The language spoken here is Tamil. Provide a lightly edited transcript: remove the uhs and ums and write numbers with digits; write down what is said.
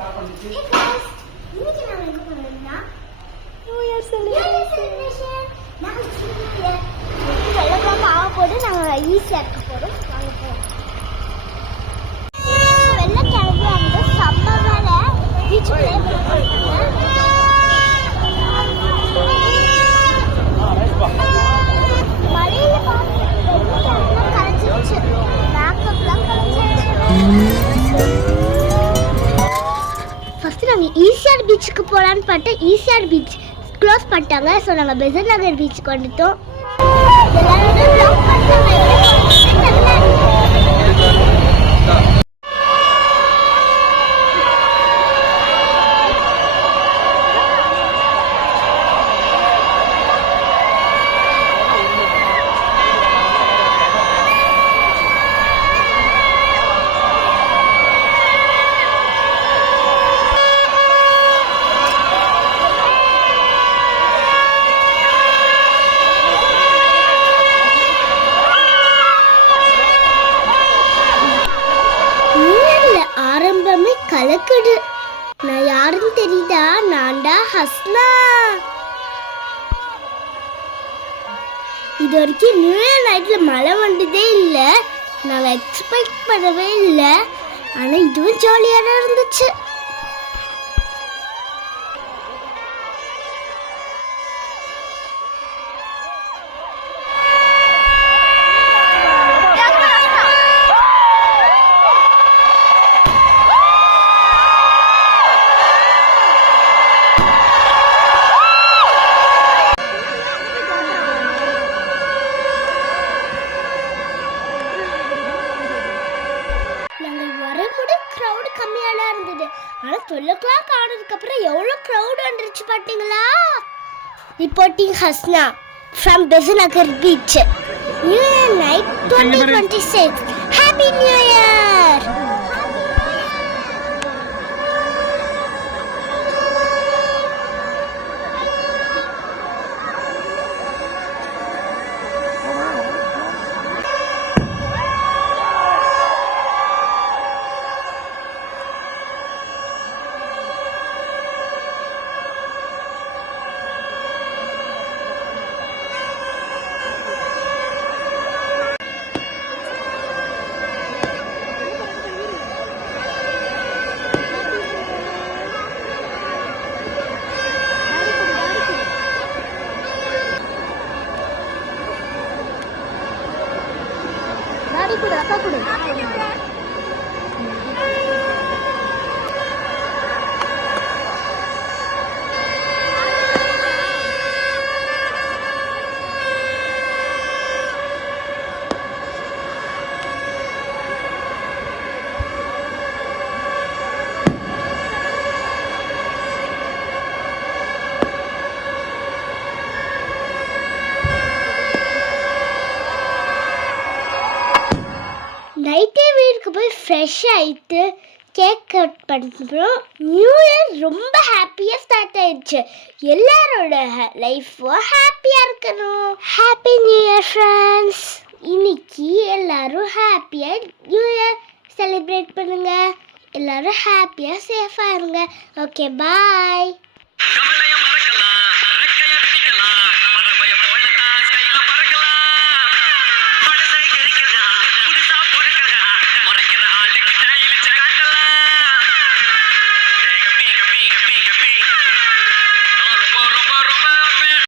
Hey guys, இன்னைக்கு நாம எங்க போறோம்னா நியூ இயர் செலிப்ரேஷன். நாம சின்ன வெள்ளக்காம ஆக போது நாம ஈஸியாக்கு போறோம். வாங்க போறோம். வெள்ளக்கிழங்கு அந்த சம்மர்ல பீச் ப்ளே பண்ணுவாங்க. மழையில பாத்து கலச்சிருச்சு. மேக்கப்லாம் கலச்சிருச்சு. ஃபர்ஸ்ட் நாங்கள் ஈசிஆர் பீச்சுக்கு போகலான்னு பார்த்தா ஈசிஆர் பீச் க்ளோஸ் பண்ணிட்டாங்க. ஸோ நாங்கள் பெசன்ட் நகர் பீச்சுக்கு வந்துட்டோம். ஆரம்பமே கலக்குது. நான் யாருன்னு தெரியுதா? நான்டா ஹஸ்னா. இது வரைக்கும் நியூ இயர் நைட்ல மழை வந்ததே இல்லை. நாங்கள் எக்ஸ்பெக்ட் பண்ணவே இல்லை. ஆனால் இதுவும் ஜாலியாக தான் இருந்துச்சு. க்ரௌடு கம்மியாக இருந்தது. ஆனால் 12 o'clock ஆனதுக்கப்புறம் எவ்வளோ க்ரௌட் வந்துருச்சு பார்த்தீங்களா? Reporting Husna from Besant Nagar beach. New year night 2026. Happy new year. நைட்டே வீட்டுக்கு போய் ஃப்ரெஷ் ஆகிட்டு கேக் கட் பண்ணுறோம். நியூ இயர் ரொம்ப ஹாப்பியாக ஸ்டார்ட் ஆயிடுச்சு. எல்லாரோட லைஃப்பும் ஹாப்பியாக இருக்கணும். Happy new year friends. இன்னைக்கு எல்லாரும் ஹாப்பியாக நியூ இயர் செலிப்ரேட் பண்ணுங்க. எல்லாரும் ஹாப்பியாக சேஃபாக இருங்க. Okay bye.